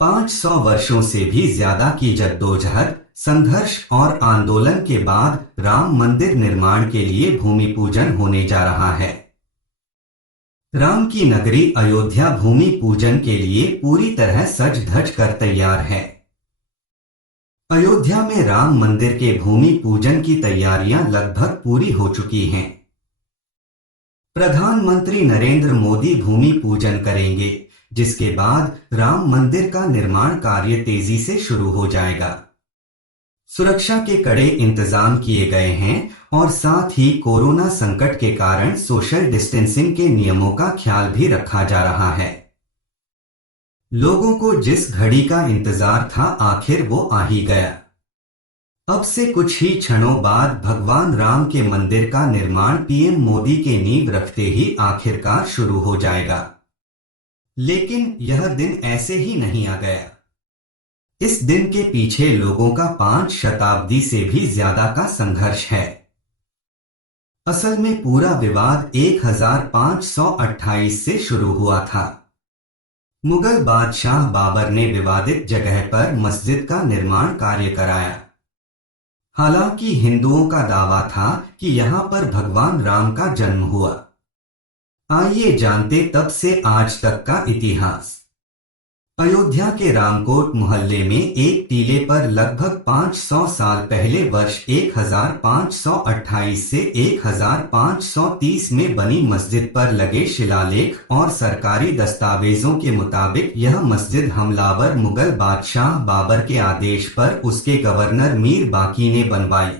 500 वर्षों से भी ज्यादा की जद्दोजहद, संघर्ष और आंदोलन के बाद राम मंदिर निर्माण के लिए भूमि पूजन होने जा रहा है। राम की नगरी अयोध्या भूमि पूजन के लिए पूरी तरह सज धज कर तैयार है। अयोध्या में राम मंदिर के भूमि पूजन की तैयारियां लगभग पूरी हो चुकी हैं। प्रधानमंत्री नरेंद्र मोदी भूमि पूजन करेंगे, जिसके बाद राम मंदिर का निर्माण कार्य तेजी से शुरू हो जाएगा। सुरक्षा के कड़े इंतजाम किए गए हैं और साथ ही कोरोना संकट के कारण सोशल डिस्टेंसिंग के नियमों का ख्याल भी रखा जा रहा है। लोगों को जिस घड़ी का इंतजार था, आखिर वो आ ही गया। अब से कुछ ही क्षणों बाद भगवान राम के मंदिर का निर्माण पीएम मोदी के नींव रखते ही आखिरकार शुरू हो जाएगा। लेकिन यह दिन ऐसे ही नहीं आ गया। इस दिन के पीछे लोगों का 5 शताब्दी से भी ज्यादा का संघर्ष है। असल में पूरा विवाद 1528 से शुरू हुआ था। मुगल बादशाह बाबर ने विवादित जगह पर मस्जिद का निर्माण कार्य कराया। हालांकि हिंदुओं का दावा था कि यहां पर भगवान राम का जन्म हुआ। आइए जानते तब से आज तक का इतिहास। अयोध्या के रामकोट मोहल्ले में एक टीले पर लगभग 500 साल पहले वर्ष 1528 से 1530 में बनी मस्जिद पर लगे शिलालेख और सरकारी दस्तावेजों के मुताबिक यह मस्जिद हमलावर मुगल बादशाह बाबर के आदेश पर उसके गवर्नर मीर बाकी ने बनवाई।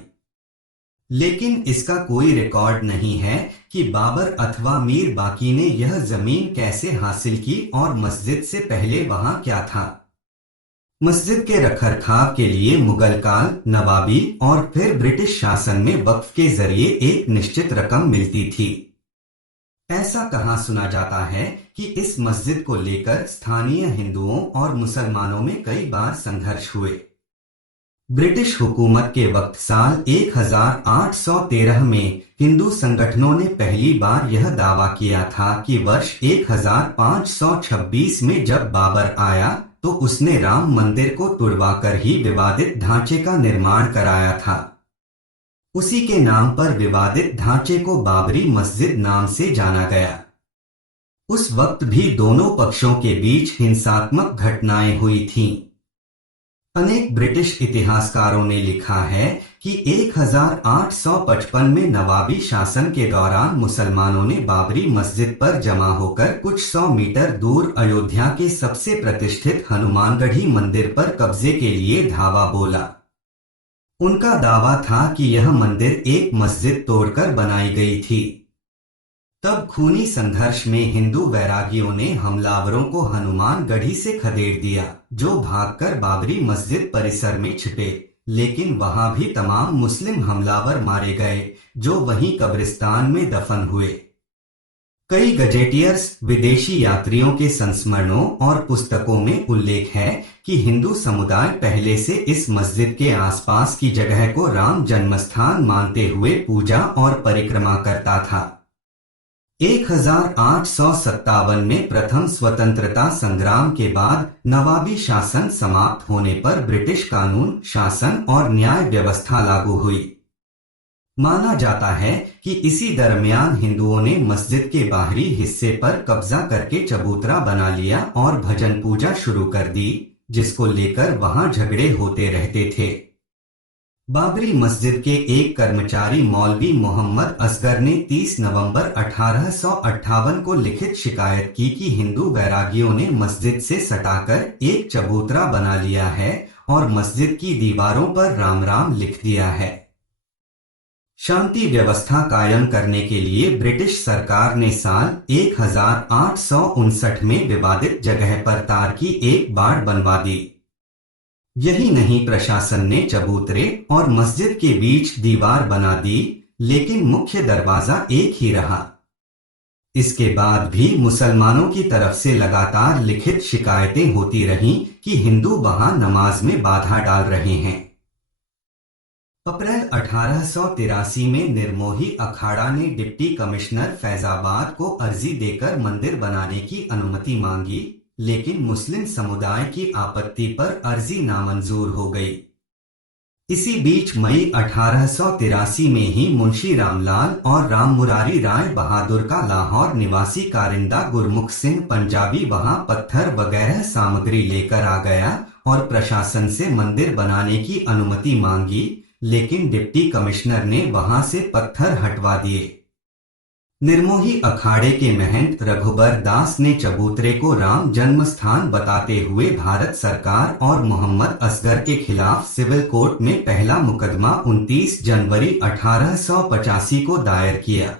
लेकिन इसका कोई रिकॉर्ड नहीं है कि बाबर अथवा मीर बाकी ने यह जमीन कैसे हासिल की और मस्जिद से पहले वहां क्या था। मस्जिद के रखरखाव के लिए मुगल काल, नवाबी और फिर ब्रिटिश शासन में वक्फ के जरिए एक निश्चित रकम मिलती थी। ऐसा कहा सुना जाता है कि इस मस्जिद को लेकर स्थानीय हिंदुओं और मुसलमानों में कई बार संघर्ष हुए। ब्रिटिश हुकूमत के वक्त साल 1813 में हिंदू संगठनों ने पहली बार यह दावा किया था कि वर्ष 1526 में जब बाबर आया तो उसने राम मंदिर को तुड़वाकर ही विवादित ढांचे का निर्माण कराया था। उसी के नाम पर विवादित ढांचे को बाबरी मस्जिद नाम से जाना गया। उस वक्त भी दोनों पक्षों के बीच हिंसात्मक घटनाएं हुई थीं। अनेक ब्रिटिश इतिहासकारों ने लिखा है कि 1855 में नवाबी शासन के दौरान मुसलमानों ने बाबरी मस्जिद पर जमा होकर कुछ 100 मीटर दूर अयोध्या के सबसे प्रतिष्ठित हनुमानगढ़ी मंदिर पर कब्जे के लिए धावा बोला। उनका दावा था कि यह मंदिर एक मस्जिद तोड़कर बनाई गई थी। तब खूनी संघर्ष में हिंदू वैरागियों ने हमलावरों को हनुमानगढ़ी से खदेड़ दिया, जो भागकर बाबरी मस्जिद परिसर में छिपे। लेकिन वहां भी तमाम मुस्लिम हमलावर मारे गए, जो वहीं कब्रिस्तान में दफन हुए। कई गजेटियर्स, विदेशी यात्रियों के संस्मरणों और पुस्तकों में उल्लेख है कि हिंदू समुदाय पहले से इस मस्जिद के आसपास की जगह को राम जन्मस्थान मानते हुए पूजा और परिक्रमा करता था। 1857 में प्रथम स्वतंत्रता संग्राम के बाद नवाबी शासन समाप्त होने पर ब्रिटिश कानून, शासन और न्याय व्यवस्था लागू हुई। माना जाता है कि इसी दरमियान हिंदुओं ने मस्जिद के बाहरी हिस्से पर कब्जा करके चबूतरा बना लिया और भजन पूजा शुरू कर दी, जिसको लेकर वहां झगड़े होते रहते थे। बाबरी मस्जिद के एक कर्मचारी मौलवी मोहम्मद असगर ने 30 नवंबर 1858 को लिखित शिकायत की कि हिंदू वैरागियों ने मस्जिद से सटाकर एक चबूतरा बना लिया है और मस्जिद की दीवारों पर राम राम लिख दिया है। शांति व्यवस्था कायम करने के लिए ब्रिटिश सरकार ने साल 1859 में विवादित जगह पर तार की एक बाड़ बनवा दी। यही नहीं, प्रशासन ने चबूतरे और मस्जिद के बीच दीवार बना दी, लेकिन मुख्य दरवाजा एक ही रहा। इसके बाद भी मुसलमानों की तरफ से लगातार लिखित शिकायतें होती रहीं कि हिंदू वहां नमाज में बाधा डाल रहे हैं। अप्रैल 1883 में निर्मोही अखाड़ा ने डिप्टी कमिश्नर फैजाबाद को अर्जी देकर मंदिर बनाने की अनुमति मांगी, लेकिन मुस्लिम समुदाय की आपत्ति पर अर्जी नामंजूर हो गई। इसी बीच मई 1883 में ही मुंशी रामलाल और राममुरारी राय बहादुर का लाहौर निवासी कारिंदा गुरमुख सिंह पंजाबी वहां पत्थर वगैरह सामग्री लेकर आ गया और प्रशासन से मंदिर बनाने की अनुमति मांगी, लेकिन डिप्टी कमिश्नर ने वहां से पत्थर हटवा दिए। निर्मोही अखाड़े के महंत रघुबर दास ने चबूतरे को राम जन्म स्थान बताते हुए भारत सरकार और मोहम्मद असगर के खिलाफ सिविल कोर्ट में पहला मुकदमा 29 जनवरी 1885 को दायर किया।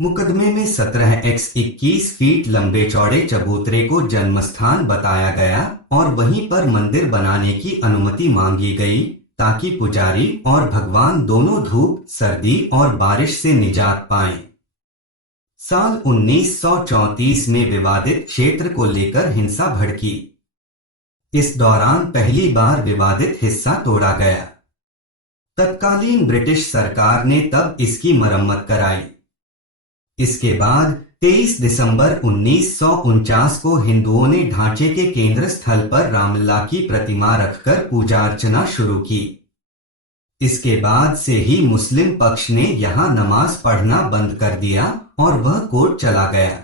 मुकदमे में 17x21 फीट लंबे चौड़े चबूतरे को जन्मस्थान बताया गया और वहीं पर मंदिर बनाने की अनुमति मांगी गई ताकि पुजारी और भगवान दोनों धूप, सर्दी और बारिश से निजात पाएं। साल 1934 में विवादित क्षेत्र को लेकर हिंसा भड़की। इस दौरान पहली बार विवादित हिस्सा तोड़ा गया। तत्कालीन ब्रिटिश सरकार ने तब इसकी मरम्मत कराई। इसके बाद 23 दिसंबर 1949 को हिंदुओं ने ढांचे के केंद्र स्थल पर रामलला की प्रतिमा रखकर पूजा अर्चना शुरू की। इसके बाद से ही मुस्लिम पक्ष ने यहां नमाज पढ़ना बंद कर दिया और वह कोर्ट चला गया।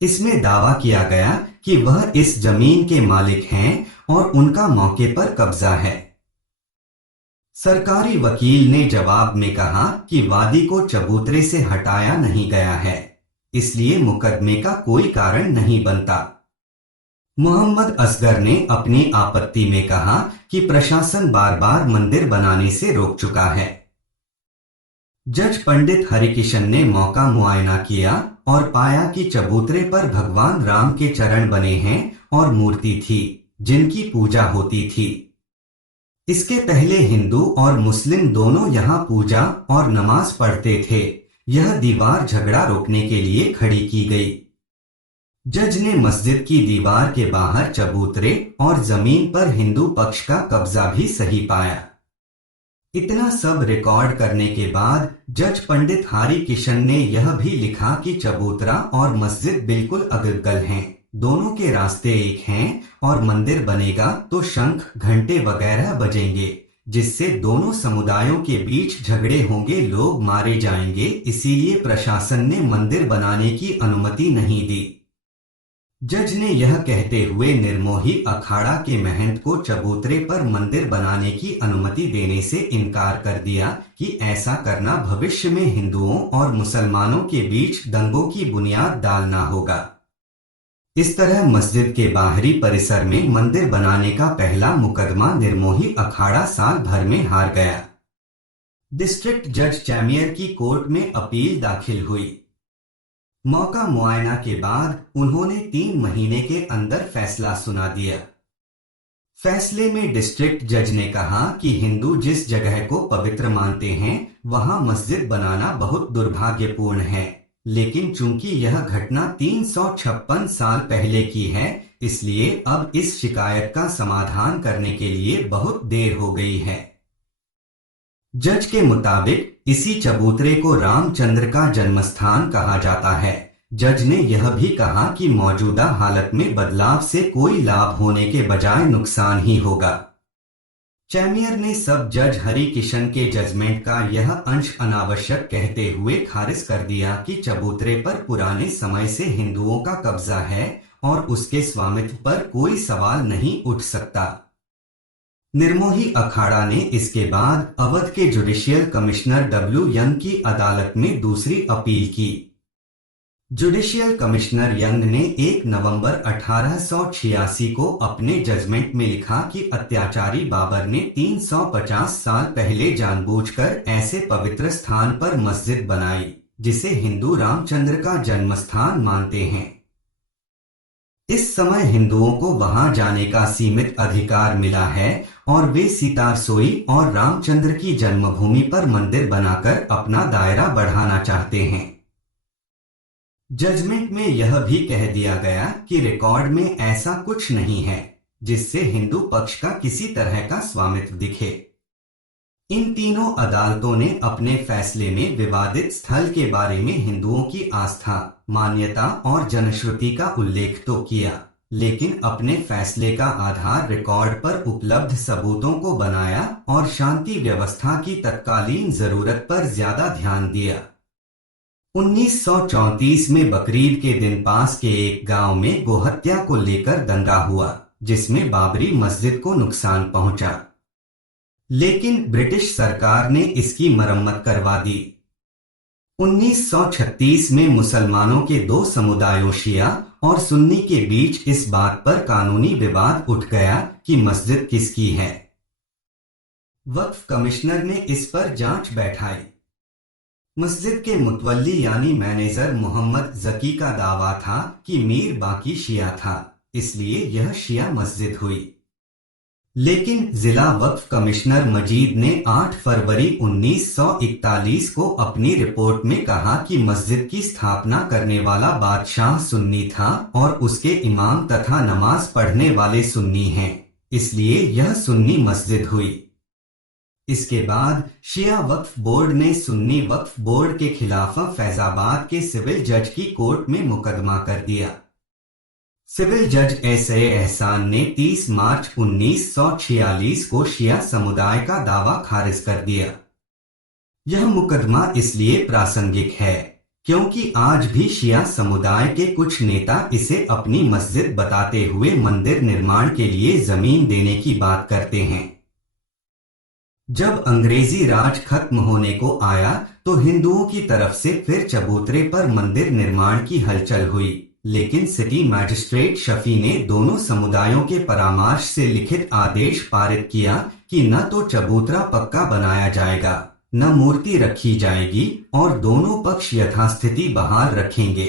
इसमें दावा किया गया कि वह इस जमीन के मालिक हैं और उनका मौके पर कब्जा है। सरकारी वकील ने जवाब में कहा कि वादी को चबूतरे से हटाया नहीं गया है, इसलिए मुकदमे का कोई कारण नहीं बनता। मोहम्मद असगर ने अपनी आपत्ति में कहा कि प्रशासन बार बार मंदिर बनाने से रोक चुका है। जज पंडित हरिकिशन ने मौका मुआयना किया और पाया कि चबूतरे पर भगवान राम के चरण बने हैं और मूर्ति थी जिनकी पूजा होती थी। इसके पहले हिंदू और मुस्लिम दोनों यहां पूजा और नमाज पढ़ते थे। यह दीवार झगड़ा रोकने के लिए खड़ी की गई। जज ने मस्जिद की दीवार के बाहर चबूतरे और जमीन पर हिंदू पक्ष का कब्जा भी सही पाया। इतना सब रिकॉर्ड करने के बाद जज पंडित हरि किशन ने यह भी लिखा कि चबूतरा और मस्जिद बिल्कुल अगल-बगल हैं, दोनों के रास्ते एक हैं और मंदिर बनेगा तो शंख घंटे वगैरह बजेंगे, जिससे दोनों समुदायों के बीच झगड़े होंगे, लोग मारे जाएंगे। इसीलिए प्रशासन ने मंदिर बनाने की अनुमति नहीं दी। जज ने यह कहते हुए निर्मोही अखाड़ा के महंत को चबूतरे पर मंदिर बनाने की अनुमति देने से इनकार कर दिया कि ऐसा करना भविष्य में हिंदुओं और मुसलमानों के बीच दंगों की बुनियाद डालना होगा। इस तरह मस्जिद के बाहरी परिसर में मंदिर बनाने का पहला मुकदमा निर्मोही अखाड़ा साल भर में हार गया। डिस्ट्रिक्ट जज चैमियर की कोर्ट में अपील दाखिल हुई। मौका मुआयना के बाद उन्होंने 3 महीने के अंदर फैसला सुना दिया। फैसले में डिस्ट्रिक्ट जज ने कहा कि हिंदू जिस जगह को पवित्र मानते हैं वहां मस्जिद बनाना बहुत दुर्भाग्यपूर्ण है, लेकिन चूंकि यह घटना 356 साल पहले की है, इसलिए अब इस शिकायत का समाधान करने के लिए बहुत देर हो गई है। जज के मुताबिक इसी चबूतरे को रामचंद्र का जन्मस्थान कहा जाता है। जज ने यह भी कहा कि मौजूदा हालत में बदलाव से कोई लाभ होने के बजाय नुकसान ही होगा। चैमियर ने सब जज हरि किशन के जजमेंट का यह अंश अनावश्यक कहते हुए खारिज कर दिया कि चबूतरे पर पुराने समय से हिंदुओं का कब्जा है और उसके स्वामित्व पर कोई सवाल नहीं उठ सकता। निर्मोही अखाड़ा ने इसके बाद अवध के जुडिशियल कमिश्नर डब्ल्यू यंग की अदालत में दूसरी अपील की। जुडिशियल कमिश्नर यंग ने 1 नवंबर 1886 को अपने जजमेंट में लिखा कि अत्याचारी बाबर ने 350 साल पहले जानबूझकर ऐसे पवित्र स्थान पर मस्जिद बनाई जिसे हिंदू रामचंद्र का जन्मस्थान मानते हैं। इस समय हिंदुओं को वहां जाने का सीमित अधिकार मिला है और वे सीतारसोई और रामचंद्र की जन्मभूमि पर मंदिर बनाकर अपना दायरा बढ़ाना चाहते हैं। जजमेंट में यह भी कह दिया गया कि रिकॉर्ड में ऐसा कुछ नहीं है जिससे हिंदू पक्ष का किसी तरह का स्वामित्व दिखे। इन तीनों अदालतों ने अपने फैसले में विवादित स्थल के बारे में हिंदुओं की आस्था, मान्यता और जनश्रुति का उल्लेख तो किया, लेकिन अपने फैसले का आधार रिकॉर्ड पर उपलब्ध सबूतों को बनाया और शांति व्यवस्था की तत्कालीन जरूरत पर ज्यादा ध्यान दिया। 1934 में बकरीद के दिन पास के एक गांव में गोहत्या को लेकर दंगा हुआ, जिसमें बाबरी मस्जिद को नुकसान पहुंचा, लेकिन ब्रिटिश सरकार ने इसकी मरम्मत करवा दी। 1936 में मुसलमानों के दो समुदायों शिया और सुन्नी के बीच इस बात पर कानूनी विवाद उठ गया कि मस्जिद किसकी है। वक्फ कमिश्नर ने इस पर जांच बैठाई। मस्जिद के मुतवल्ली यानी मैनेजर मोहम्मद जकी का दावा था कि मीर बाकी शिया था, इसलिए यह शिया मस्जिद हुई। लेकिन जिला वक्फ कमिश्नर मजीद ने 8 फरवरी 1941 को अपनी रिपोर्ट में कहा कि मस्जिद की स्थापना करने वाला बादशाह सुन्नी था और उसके इमाम तथा नमाज पढ़ने वाले सुन्नी हैं, इसलिए यह सुन्नी मस्जिद हुई। इसके बाद शिया वक्फ बोर्ड ने सुन्नी वक्फ बोर्ड के खिलाफ फैजाबाद के सिविल जज की कोर्ट में मुकदमा कर दिया। सिविल जज एस.ए. एहसान ने 30 मार्च 1946 को शिया समुदाय का दावा खारिज कर दिया। यह मुकदमा इसलिए प्रासंगिक है क्योंकि आज भी शिया समुदाय के कुछ नेता इसे अपनी मस्जिद बताते हुए मंदिर निर्माण के लिए जमीन देने की बात करते हैं। जब अंग्रेजी राज खत्म होने को आया तो हिंदुओं की तरफ से फिर चबूतरे पर मंदिर निर्माण की हलचल हुई, लेकिन सिटी मैजिस्ट्रेट शफी ने दोनों समुदायों के परामर्श से लिखित आदेश पारित किया कि न तो चबूतरा पक्का बनाया जाएगा, न मूर्ति रखी जाएगी और दोनों पक्ष यथास्थिति बहाल रखेंगे।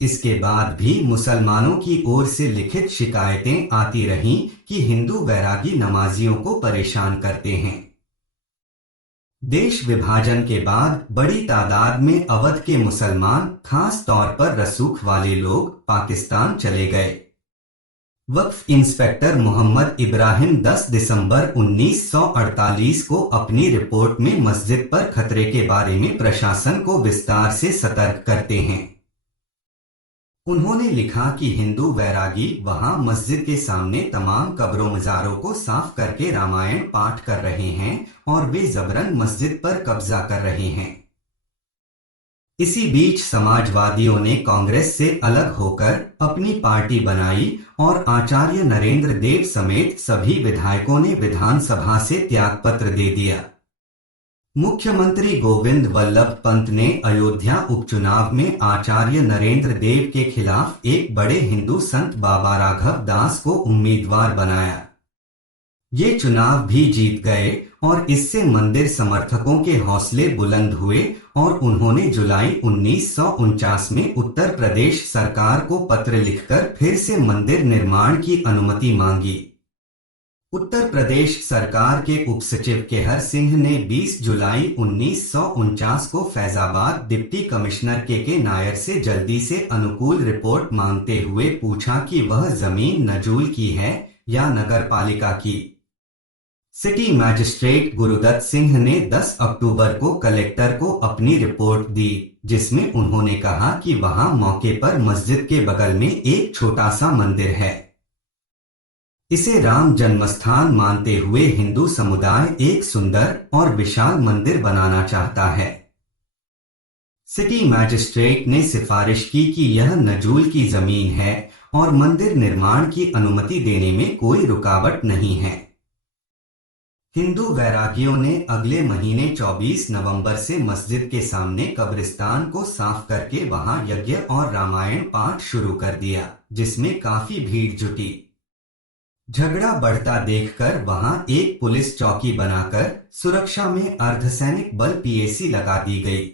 इसके बाद भी मुसलमानों की ओर से लिखित शिकायतें आती रहीं कि हिंदू वैरागी नमाजियों को परेशान करते हैं। देश विभाजन के बाद बड़ी तादाद में अवध के मुसलमान, खास तौर पर रसूख वाले लोग, पाकिस्तान चले गए। वक्फ इंस्पेक्टर मोहम्मद इब्राहिम 10 दिसंबर 1948 को अपनी रिपोर्ट में मस्जिद पर खतरे के बारे में प्रशासन को विस्तार से सतर्क करते हैं। उन्होंने लिखा कि हिंदू वैरागी वहां मस्जिद के सामने तमाम कब्रों मज़ारों को साफ करके रामायण पाठ कर रहे हैं और वे जबरन मस्जिद पर कब्जा कर रहे हैं। इसी बीच समाजवादियों ने कांग्रेस से अलग होकर अपनी पार्टी बनाई और आचार्य नरेंद्र देव समेत सभी विधायकों ने विधानसभा से त्यागपत्र दे दिया। मुख्यमंत्री गोविंद वल्लभ पंत ने अयोध्या उपचुनाव में आचार्य नरेंद्र देव के खिलाफ एक बड़े हिंदू संत बाबा राघव दास को उम्मीदवार बनाया। ये चुनाव भी जीत गए और इससे मंदिर समर्थकों के हौसले बुलंद हुए और उन्होंने जुलाई 1949 में उत्तर प्रदेश सरकार को पत्र लिखकर फिर से मंदिर निर्माण की अनुमति मांगी। उत्तर प्रदेश सरकार के उपसचिव केहर सिंह ने 20 जुलाई 1949 को फैजाबाद डिप्टी कमिश्नर के नायर से जल्दी से अनुकूल रिपोर्ट मांगते हुए पूछा कि वह जमीन नजूल की है या नगरपालिका की। सिटी मैजिस्ट्रेट गुरुदत्त सिंह ने 10 अक्टूबर को कलेक्टर को अपनी रिपोर्ट दी, जिसमें उन्होंने कहा कि वहां मौके पर मस्जिद के बगल में एक छोटा सा मंदिर है। इसे राम जन्मस्थान मानते हुए हिंदू समुदाय एक सुंदर और विशाल मंदिर बनाना चाहता है। सिटी मैजिस्ट्रेट ने सिफारिश की कि यह नजूल की जमीन है और मंदिर निर्माण की अनुमति देने में कोई रुकावट नहीं है। हिंदू वैरागियों ने अगले महीने 24 नवंबर से मस्जिद के सामने कब्रिस्तान को साफ करके वहां यज्ञ और रामायण पाठ शुरू कर दिया, जिसमें काफी भीड़ जुटी। झगड़ा बढ़ता देखकर वहां एक पुलिस चौकी बनाकर सुरक्षा में अर्धसैनिक बल पीएसी लगा दी गई।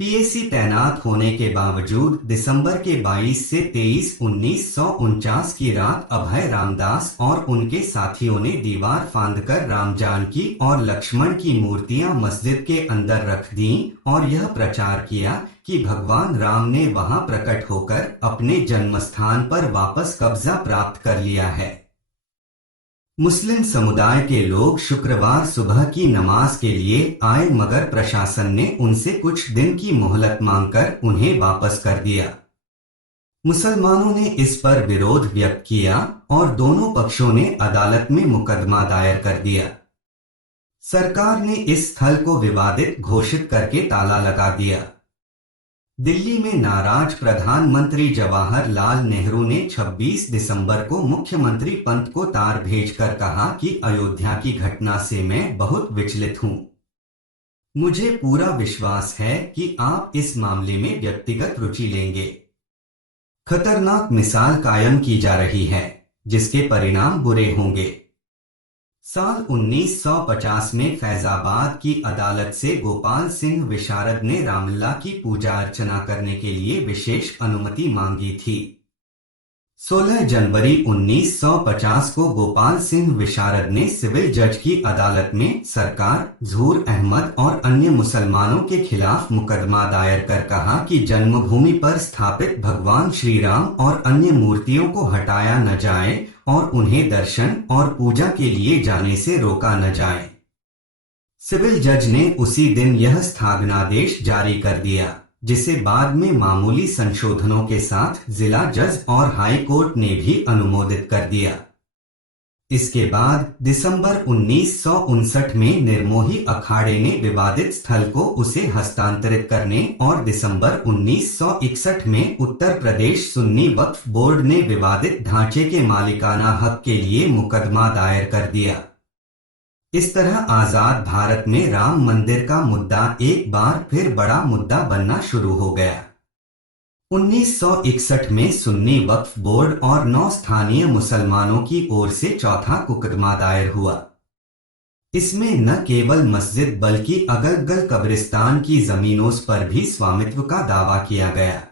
पीएसी तैनात होने के बावजूद दिसंबर के 22 से 23 1949 की रात अभय रामदास और उनके साथियों ने दीवार फांदकर राम जानकी और लक्ष्मण की मूर्तियां मस्जिद के अंदर रख दी और यह प्रचार किया कि भगवान राम ने वहां प्रकट होकर अपने जन्मस्थान पर वापस कब्जा प्राप्त कर लिया है। मुस्लिम समुदाय के लोग शुक्रवार सुबह की नमाज के लिए आए, मगर प्रशासन ने उनसे कुछ दिन की मोहलत मांगकर उन्हें वापस कर दिया। मुसलमानों ने इस पर विरोध व्यक्त किया और दोनों पक्षों ने अदालत में मुकदमा दायर कर दिया। सरकार ने इस स्थल को विवादित घोषित करके ताला लगा दिया। दिल्ली में नाराज प्रधानमंत्री जवाहरलाल नेहरू ने 26 दिसंबर को मुख्यमंत्री पंत को तार भेजकर कहा कि अयोध्या की घटना से मैं बहुत विचलित हूं। मुझे पूरा विश्वास है कि आप इस मामले में व्यक्तिगत रुचि लेंगे। खतरनाक मिसाल कायम की जा रही है जिसके परिणाम बुरे होंगे। साल 1950 में फैजाबाद की अदालत से गोपाल सिंह विशारद ने रामलला की पूजा अर्चना करने के लिए विशेष अनुमति मांगी थी। 16 जनवरी 1950 को गोपाल सिंह विशारद ने सिविल जज की अदालत में सरकार, झूर अहमद और अन्य मुसलमानों के खिलाफ मुकदमा दायर कर कहा कि जन्मभूमि पर स्थापित भगवान श्री राम और अन्य मूर्तियों को हटाया न जाए और उन्हें दर्शन और पूजा के लिए जाने से रोका न जाए। सिविल जज ने उसी दिन यह स्थगनादेश जारी कर दिया, जिसे बाद में मामूली संशोधनों के साथ जिला जज और हाई कोर्ट ने भी अनुमोदित कर दिया। इसके बाद दिसंबर 1959 में निर्मोही अखाड़े ने विवादित स्थल को उसे हस्तांतरित करने और दिसंबर 1961 में उत्तर प्रदेश सुन्नी वक्फ बोर्ड ने विवादित ढांचे के मालिकाना हक के लिए मुकदमा दायर कर दिया। इस तरह आजाद भारत में राम मंदिर का मुद्दा एक बार फिर बड़ा मुद्दा बनना शुरू हो गया। 1961 में सुन्नी वक्फ बोर्ड और 9 स्थानीय मुसलमानों की ओर से चौथा मुकदमा दायर हुआ। इसमें न केवल मस्जिद बल्कि अगल-गल कब्रिस्तान की जमीनों पर भी स्वामित्व का दावा किया गया।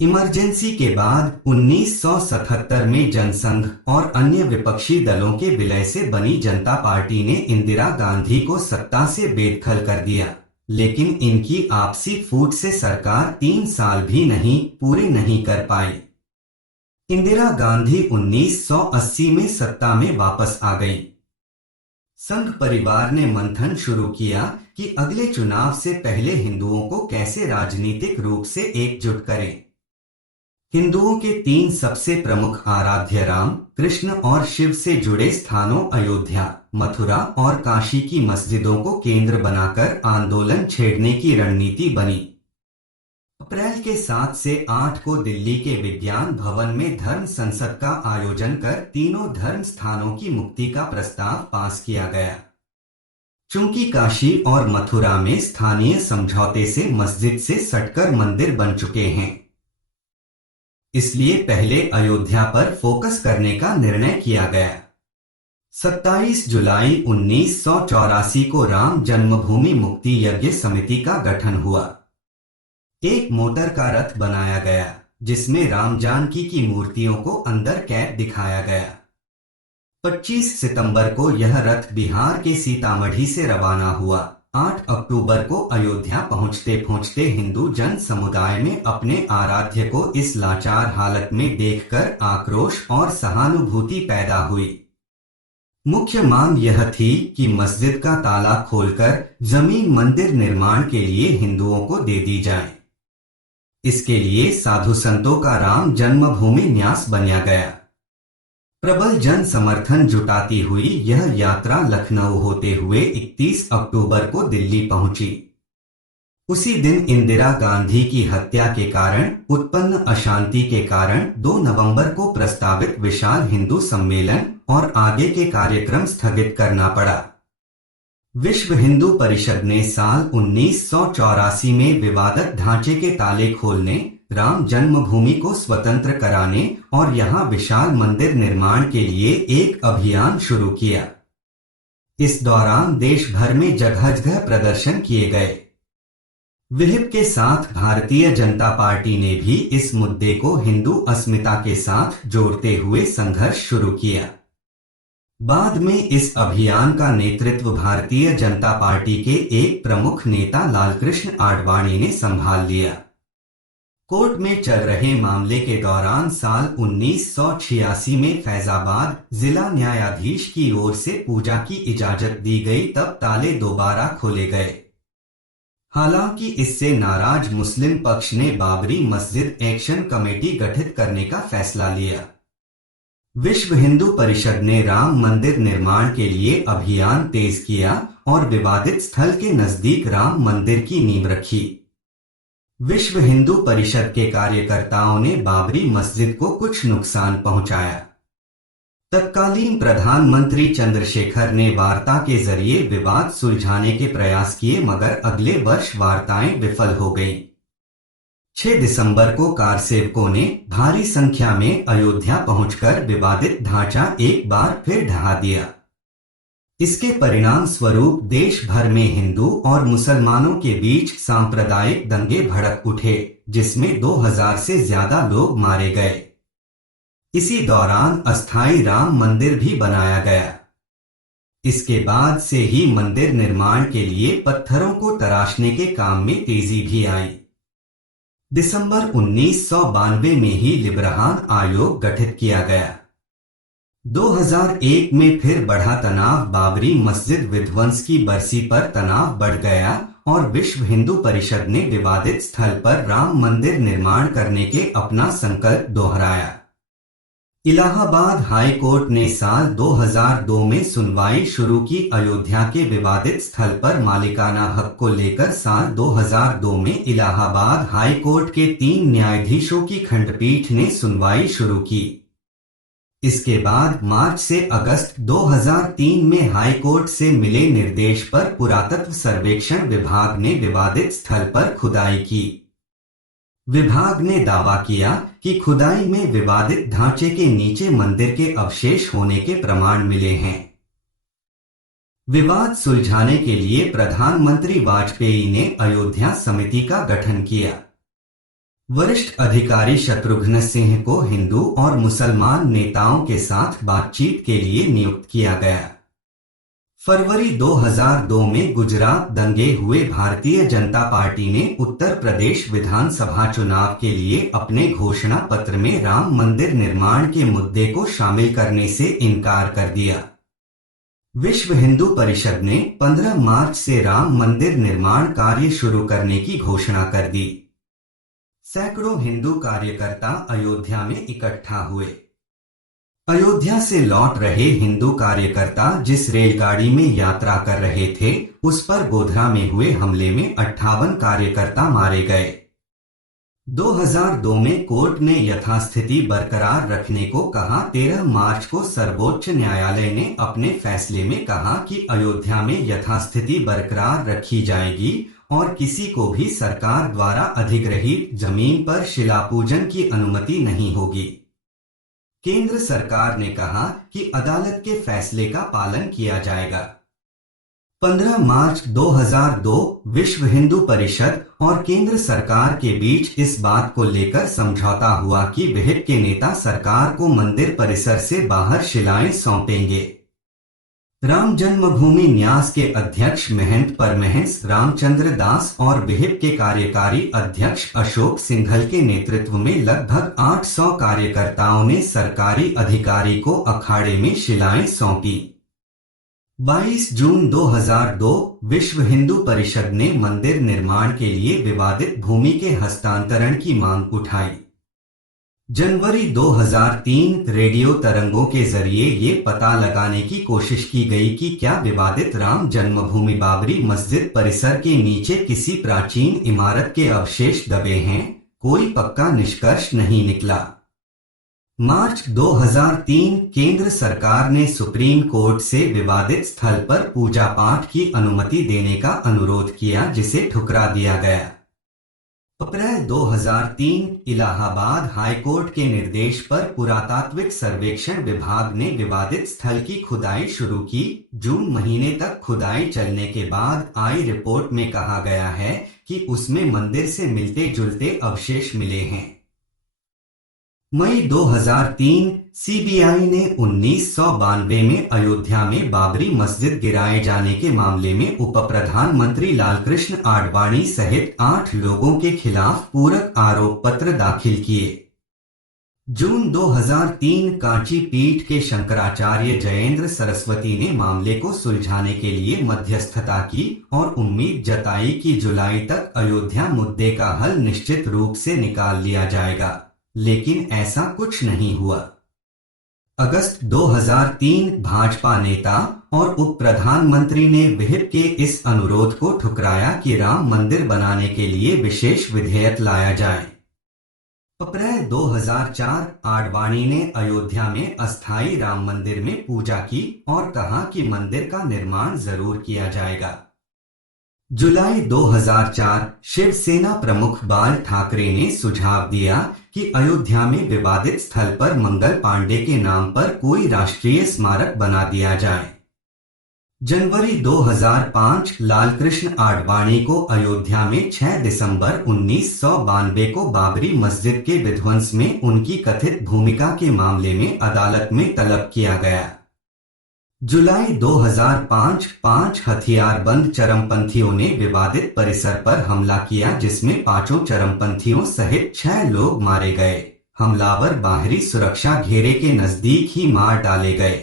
इमरजेंसी के बाद 1977 में जनसंघ और अन्य विपक्षी दलों के विलय से बनी जनता पार्टी ने इंदिरा गांधी को सत्ता से बेदखल कर दिया, लेकिन इनकी आपसी फूट से सरकार 3 साल भी पूरे नहीं कर पाई। इंदिरा गांधी 1980 में सत्ता में वापस आ गई। संघ परिवार ने मंथन शुरू किया कि अगले चुनाव से पहले हिंदुओं को कैसे राजनीतिक रूप से एकजुट करें। हिंदुओं के 3 सबसे प्रमुख आराध्य राम, कृष्ण और शिव से जुड़े स्थानों अयोध्या, मथुरा और काशी की मस्जिदों को केंद्र बनाकर आंदोलन छेड़ने की रणनीति बनी। अप्रैल के 7 से 8 को दिल्ली के विज्ञान भवन में धर्म संसद का आयोजन कर तीनों धर्म स्थानों की मुक्ति का प्रस्ताव पास किया गया। चूंकि काशी और मथुरा में स्थानीय समझौते से मस्जिद से सटकर मंदिर बन चुके हैं, इसलिए पहले अयोध्या पर फोकस करने का निर्णय किया गया। 27 जुलाई 1984 को राम जन्मभूमि मुक्ति यज्ञ समिति का गठन हुआ। एक मोटर का रथ बनाया गया जिसमें राम जानकी की मूर्तियों को अंदर कैद दिखाया गया। 25 सितंबर को यह रथ बिहार के सीतामढ़ी से रवाना हुआ। 8 अक्टूबर को अयोध्या पहुंचते पहुंचते हिंदू जन समुदाय में अपने आराध्य को इस लाचार हालत में देखकर आक्रोश और सहानुभूति पैदा हुई। मुख्य मांग यह थी कि मस्जिद का ताला खोलकर जमीन मंदिर निर्माण के लिए हिंदुओं को दे दी जाए। इसके लिए साधु संतों का राम जन्मभूमि न्यास बनाया गया। प्रबल जन समर्थन जुटाती हुई यह यात्रा लखनऊ होते हुए 31 अक्टूबर को दिल्ली पहुंची। उसी दिन इंदिरा गांधी की हत्या के कारण उत्पन्न अशांति के कारण 2 नवंबर को प्रस्तावित विशाल हिंदू सम्मेलन और आगे के कार्यक्रम स्थगित करना पड़ा। विश्व हिंदू परिषद ने साल 1984 में विवादित ढांचे के ताले खोलने, राम जन्मभूमि को स्वतंत्र कराने और यहां विशाल मंदिर निर्माण के लिए एक अभियान शुरू किया। इस दौरान देश भर में जगह जगह प्रदर्शन किए गए। विहिप के साथ भारतीय जनता पार्टी ने भी इस मुद्दे को हिंदू अस्मिता के साथ जोड़ते हुए संघर्ष शुरू किया। बाद में इस अभियान का नेतृत्व भारतीय जनता पार्टी के एक प्रमुख नेता लालकृष्ण आडवाणी ने संभाल लिया। कोर्ट में चल रहे मामले के दौरान साल 1986 में फैजाबाद जिला न्यायाधीश की ओर से पूजा की इजाजत दी गई, तब ताले दोबारा खोले गए। हालांकि इससे नाराज मुस्लिम पक्ष ने बाबरी मस्जिद एक्शन कमेटी गठित करने का फैसला लिया। विश्व हिंदू परिषद ने राम मंदिर निर्माण के लिए अभियान तेज किया और विवादित स्थल के नजदीक राम मंदिर की नींव रखी। विश्व हिंदू परिषद के कार्यकर्ताओं ने बाबरी मस्जिद को कुछ नुकसान पहुंचाया। तत्कालीन प्रधानमंत्री चंद्रशेखर ने वार्ता के जरिए विवाद सुलझाने के प्रयास किए, मगर अगले वर्ष वार्ताएं विफल हो गईं। 6 दिसंबर को कारसेवकों ने भारी संख्या में अयोध्या पहुंचकर विवादित ढांचा एक बार फिर ढहा दिया। इसके परिणाम स्वरूप देश भर में हिंदू और मुसलमानों के बीच सांप्रदायिक दंगे भड़क उठे, जिसमें 2000 से ज्यादा लोग मारे गए। इसी दौरान अस्थायी राम मंदिर भी बनाया गया। इसके बाद से ही मंदिर निर्माण के लिए पत्थरों को तराशने के काम में तेजी भी आई। दिसंबर 1992 में ही लिब्रहान आयोग गठित किया गया। 2001 में फिर बढ़ा तनाव, बाबरी मस्जिद विध्वंस की बरसी पर तनाव बढ़ गया और विश्व हिंदू परिषद ने विवादित स्थल पर राम मंदिर निर्माण करने के अपना संकल्प दोहराया। इलाहाबाद हाई कोर्ट ने साल 2002 में सुनवाई शुरू की। अयोध्या के विवादित स्थल पर मालिकाना हक को लेकर साल 2002 में इलाहाबाद हाई कोर्ट के 3 न्यायाधीशों की खंडपीठ ने सुनवाई शुरू की। इसके बाद मार्च से अगस्त 2003 में हाई कोर्ट से मिले निर्देश पर पुरातत्व सर्वेक्षण विभाग ने विवादित स्थल पर खुदाई की। विभाग ने दावा किया कि खुदाई में विवादित ढांचे के नीचे मंदिर के अवशेष होने के प्रमाण मिले हैं। विवाद सुलझाने के लिए प्रधानमंत्री वाजपेयी ने अयोध्या समिति का गठन किया। वरिष्ठ अधिकारी शत्रुघ्न सिंह को हिंदू और मुसलमान नेताओं के साथ बातचीत के लिए नियुक्त किया गया। फरवरी 2002 में गुजरात दंगे हुए। भारतीय जनता पार्टी ने उत्तर प्रदेश विधानसभा चुनाव के लिए अपने घोषणा पत्र में राम मंदिर निर्माण के मुद्दे को शामिल करने से इनकार कर दिया। विश्व हिंदू परिषद ने 15 मार्च से राम मंदिर निर्माण कार्य शुरू करने की घोषणा कर दी। सैकड़ों हिंदू कार्यकर्ता अयोध्या में इकट्ठा हुए। अयोध्या से लौट रहे हिंदू कार्यकर्ता जिस रेलगाड़ी में यात्रा कर रहे थे, उस पर गोधरा में हुए हमले में 58 कार्यकर्ता मारे गए। 2002 में कोर्ट ने यथास्थिति बरकरार रखने को कहा। 13 मार्च को सर्वोच्च न्यायालय ने अपने फैसले में कहा कि अयोध्या में यथास्थिति बरकरार रखी जाएगी और किसी को भी सरकार द्वारा अधिग्रहित जमीन पर शिलापूजन की अनुमति नहीं होगी। केंद्र सरकार ने कहा कि अदालत के फैसले का पालन किया जाएगा। 15 मार्च 2002 विश्व हिंदू परिषद और केंद्र सरकार के बीच इस बात को लेकर समझौता हुआ कि विहिप के नेता सरकार को मंदिर परिसर से बाहर शिलाएं सौंपेंगे। राम जन्मभूमि न्यास के अध्यक्ष महंत परमहंस रामचंद्र दास और विहिप के कार्यकारी अध्यक्ष अशोक सिंघल के नेतृत्व में लगभग 800 कार्यकर्ताओं ने सरकारी अधिकारी को अखाड़े में शिलाएं सौंपी। 22 जून 2002 विश्व हिंदू परिषद ने मंदिर निर्माण के लिए विवादित भूमि के हस्तांतरण की मांग उठाई। जनवरी 2003 रेडियो तरंगों के जरिए ये पता लगाने की कोशिश की गई कि क्या विवादित राम जन्मभूमि बाबरी मस्जिद परिसर के नीचे किसी प्राचीन इमारत के अवशेष दबे हैं। कोई पक्का निष्कर्ष नहीं निकला। मार्च 2003 केंद्र सरकार ने सुप्रीम कोर्ट से विवादित स्थल पर पूजा पाठ की अनुमति देने का अनुरोध किया, जिसे ठुकरा दिया गया। अप्रैल 2003 इलाहाबाद हाईकोर्ट के निर्देश पर पुरातात्विक सर्वेक्षण विभाग ने विवादित स्थल की खुदाई शुरू की। जून महीने तक खुदाई चलने के बाद आई रिपोर्ट में कहा गया है कि उसमें मंदिर से मिलते जुलते अवशेष मिले हैं। मई 2003 सीबीआई ने 1992 में अयोध्या में बाबरी मस्जिद गिराए जाने के मामले में उप प्रधानमंत्री लालकृष्ण आडवाणी सहित 8 लोगों के खिलाफ पूरक आरोप पत्र दाखिल किए। जून 2003 कांची पीठ के शंकराचार्य जयेंद्र सरस्वती ने मामले को सुलझाने के लिए मध्यस्थता की और उम्मीद जताई कि जुलाई तक अयोध्या मुद्दे का हल निश्चित रूप से निकाल लिया जाएगा, लेकिन ऐसा कुछ नहीं हुआ। अगस्त 2003 भाजपा नेता और उप प्रधानमंत्री ने विहिप के इस अनुरोध को ठुकराया कि राम मंदिर बनाने के लिए विशेष विधेयक लाया जाए। अप्रैल 2004 आडवाणी ने अयोध्या में अस्थायी राम मंदिर में पूजा की और कहा कि मंदिर का निर्माण जरूर किया जाएगा। जुलाई 2004 शिवसेना प्रमुख बाल ठाकरे ने सुझाव दिया कि अयोध्या में विवादित स्थल पर मंगल पांडे के नाम पर कोई राष्ट्रीय स्मारक बना दिया जाए। जनवरी 2005 लालकृष्ण आडवाणी को अयोध्या में 6 दिसंबर 1992 को बाबरी मस्जिद के विध्वंस में उनकी कथित भूमिका के मामले में अदालत में तलब किया गया। जुलाई 2005 5 हथियारबंद चरमपंथियों ने विवादित परिसर पर हमला किया, जिसमें 5 चरमपंथियों सहित 6 लोग मारे गए। हमलावर बाहरी सुरक्षा घेरे के नजदीक ही मार डाले गए।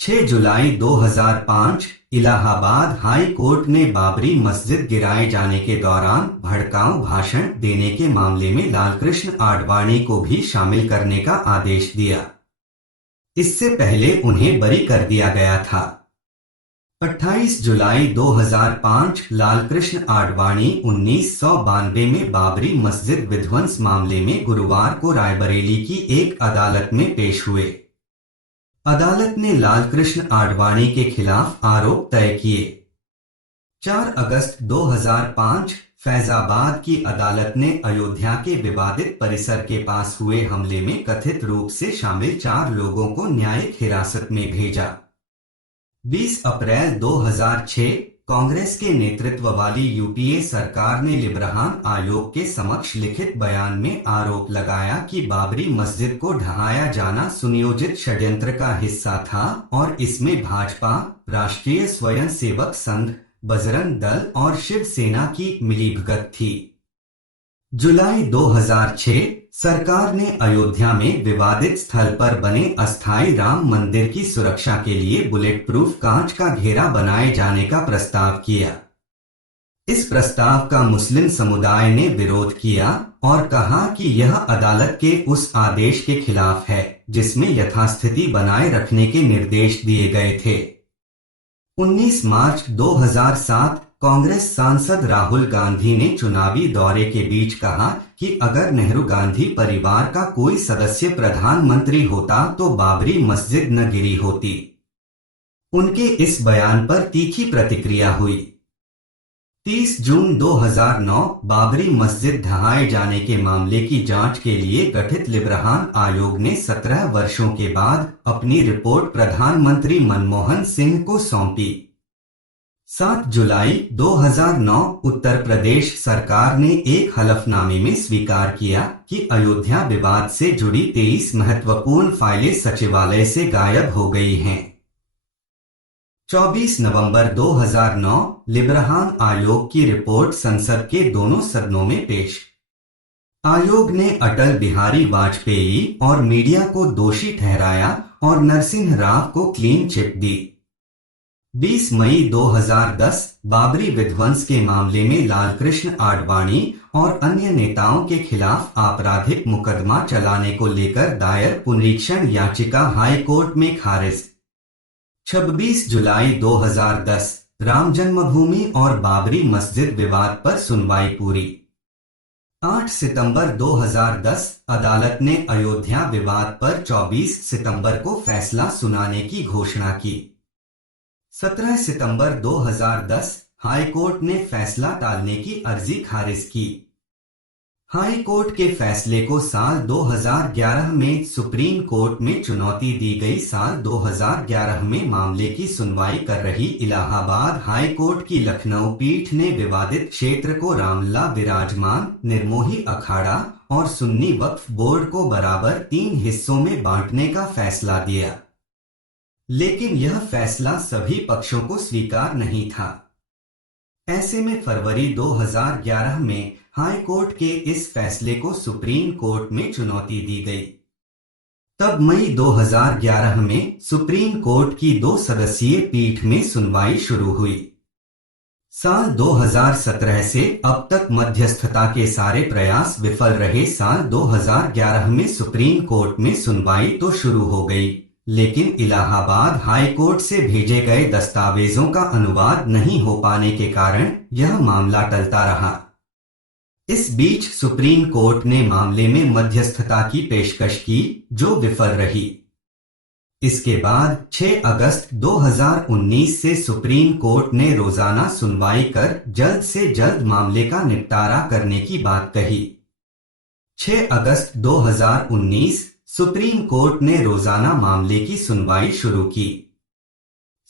6 जुलाई 2005 इलाहाबाद हाई कोर्ट ने बाबरी मस्जिद गिराए जाने के दौरान भड़काऊ भाषण देने के मामले में लालकृष्ण आडवाणी को भी शामिल करने का आदेश दिया। इससे पहले उन्हें बरी कर दिया गया था। 28 जुलाई 2005 लालकृष्ण आडवाणी 1992 में बाबरी मस्जिद विध्वंस मामले में गुरुवार को रायबरेली की एक अदालत में पेश हुए। अदालत ने लालकृष्ण आडवाणी के खिलाफ आरोप तय किए। 4 अगस्त 2005 फैजाबाद की अदालत ने अयोध्या के विवादित परिसर के पास हुए हमले में कथित रूप से शामिल 4 लोगों को न्यायिक हिरासत में भेजा। 20 अप्रैल 2006 कांग्रेस के नेतृत्व वाली यूपीए सरकार ने लिब्रहान आयोग के समक्ष लिखित बयान में आरोप लगाया कि बाबरी मस्जिद को ढहाया जाना सुनियोजित षड्यंत्र का हिस्सा था और इसमें भाजपा, राष्ट्रीय स्वयंसेवक संघ, बजरंग दल और शिवसेना की मिलीभगत थी। जुलाई 2006 सरकार ने अयोध्या में विवादित स्थल पर बने अस्थायी राम मंदिर की सुरक्षा के लिए बुलेट प्रूफ कांच का घेरा बनाए जाने का प्रस्ताव किया। इस प्रस्ताव का मुस्लिम समुदाय ने विरोध किया और कहा कि यह अदालत के उस आदेश के खिलाफ है जिसमें यथास्थिति बनाए रखने के निर्देश दिए गए थे। 19 मार्च 2007 कांग्रेस सांसद राहुल गांधी ने चुनावी दौरे के बीच कहा कि अगर नेहरू गांधी परिवार का कोई सदस्य प्रधानमंत्री होता तो बाबरी मस्जिद न गिरी होती। उनके इस बयान पर तीखी प्रतिक्रिया हुई। 30 जून 2009 बाबरी मस्जिद ढहाए जाने के मामले की जांच के लिए गठित लिब्रहान आयोग ने 17 वर्षों के बाद अपनी रिपोर्ट प्रधानमंत्री मनमोहन सिंह को सौंपी। 7 जुलाई 2009 उत्तर प्रदेश सरकार ने एक हलफनामे में स्वीकार किया कि अयोध्या विवाद से जुड़ी 23 महत्वपूर्ण फाइलें सचिवालय से गायब हो गई हैं। 24 नवंबर 2009 लिब्रहान आयोग की रिपोर्ट संसद के दोनों सदनों में पेश। आयोग ने अटल बिहारी वाजपेयी और मीडिया को दोषी ठहराया और नरसिंह राव को क्लीन चिट दी। 20 मई 2010 बाबरी विध्वंस के मामले में लालकृष्ण आडवाणी और अन्य नेताओं के खिलाफ आपराधिक मुकदमा चलाने को लेकर दायर पुनरीक्षण याचिका हाई कोर्ट में खारिज। 26 जुलाई 2010 राम जन्मभूमि और बाबरी मस्जिद विवाद पर सुनवाई पूरी। 8 सितंबर 2010 अदालत ने अयोध्या विवाद पर 24 सितंबर को फैसला सुनाने की घोषणा की। 17 सितंबर 2010 हाई कोर्ट ने फैसला टालने की अर्जी खारिज की। हाई कोर्ट के फैसले को साल 2011 में सुप्रीम कोर्ट में चुनौती दी गई। साल 2011 में मामले की सुनवाई कर रही इलाहाबाद हाई कोर्ट की लखनऊ पीठ ने विवादित क्षेत्र को रामलला विराजमान, निर्मोही अखाड़ा और सुन्नी वक्फ बोर्ड को बराबर 3 हिस्सों में बांटने का फैसला दिया, लेकिन यह फैसला सभी पक्षों को स्वीकार नहीं था। ऐसे में फरवरी 2011 में हाई कोर्ट के इस फैसले को सुप्रीम कोर्ट में चुनौती दी गई। तब मई 2011 में सुप्रीम कोर्ट की 2 सदस्यीय पीठ में सुनवाई शुरू हुई। साल 2017 से अब तक मध्यस्थता के सारे प्रयास विफल रहे। साल 2011 में सुप्रीम कोर्ट में सुनवाई तो शुरू हो गई, लेकिन इलाहाबाद हाई कोर्ट से भेजे गए दस्तावेजों का अनुवाद नहीं हो पाने के कारण यह मामला टलता रहा। इस बीच सुप्रीम कोर्ट ने मामले में मध्यस्थता की पेशकश की, जो विफल रही। इसके बाद 6 अगस्त 2019 से सुप्रीम कोर्ट ने रोजाना सुनवाई कर जल्द से जल्द मामले का निपटारा करने की बात कही। 6 अगस्त 2019 सुप्रीम कोर्ट ने रोजाना मामले की सुनवाई शुरू की।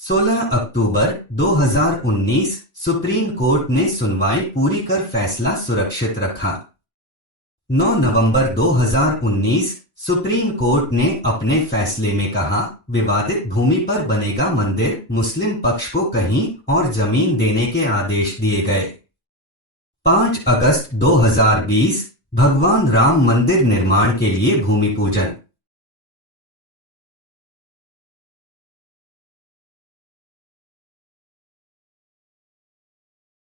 16 अक्टूबर 2019 सुप्रीम कोर्ट ने सुनवाई पूरी कर फैसला सुरक्षित रखा। 9 नवंबर 2019 सुप्रीम कोर्ट ने अपने फैसले में कहा, विवादित भूमि पर बनेगा मंदिर, मुस्लिम पक्ष को कहीं और जमीन देने के आदेश दिए गए। 5 अगस्त 2020 भगवान राम मंदिर निर्माण के लिए भूमि पूजन।